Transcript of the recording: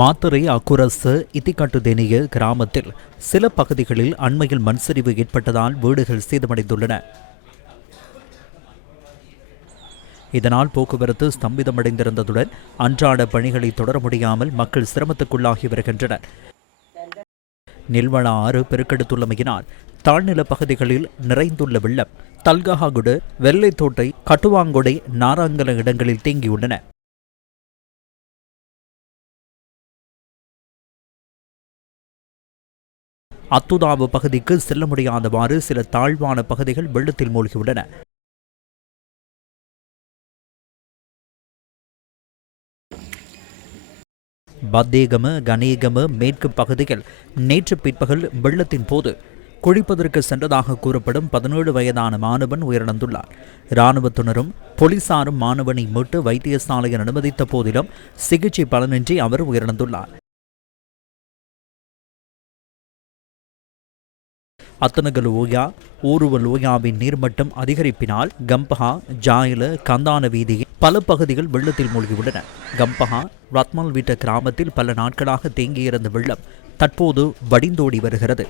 மாத்தறை அக்குரசு இத்திக்காட்டுதேனிய கிராமத்தில் சில பகுதிகளில் அண்மையில் மண் சரிவு ஏற்பட்டதால் வீடுகள் சேதமடைந்துள்ளன. இதனால் போக்குவரத்து ஸ்தம்பிதமடைந்திருந்ததுடன் அன்றாட பணிகளை தொடர முடியாமல் மக்கள் சிரமத்துக்குள்ளாகி வருகின்றனர். நில்வள ஆறு பெருக்கெடுத்துள்ளமையினால் தாழ்நில பகுதிகளில் நிறைந்துள்ள வெள்ளம் தல்கஹாகுடு வெள்ளைத்தோட்டை கட்டுவாங்கொடை நாராங்கல இடங்களில் தேங்கியுள்ளன. அத்துதாவு பகுதிக்கு செல்ல முடியாதவாறு சில தாழ்வான பகுதிகள் வெள்ளத்தில் மூழ்கியுள்ளன. பத்தேகம கணேகம மேற்கு பகுதியில் நேற்று பிற்பகல் வெள்ளத்தின் போது குளிப்பதற்கு சென்றதாக கூறப்படும் பதினேழு வயதான மாணவன் உயிரிழந்துள்ளார். இராணுவத்தினரும் போலீசாரும் மாணவனை மீட்டு வைத்தியசாலையில் அனுமதித்த போதிலும் சிகிச்சை பலனின்றி அவர் உயிரிழந்துள்ளார். அத்தனகல் ஓயா ஊருவல் ஓயாவின் நீர்மட்டம் அதிகரிப்பினால் கம்பஹா ஜாயில கந்தான வீதியில் பல பகுதிகள் வெள்ளத்தில் மூழ்கியுள்ளன. கம்பஹா ரத்மல் வீட்ட கிராமத்தில் பல நாட்களாக தேங்கியிருந்த வெள்ளம் தற்போது வடிந்தோடி வருகிறது.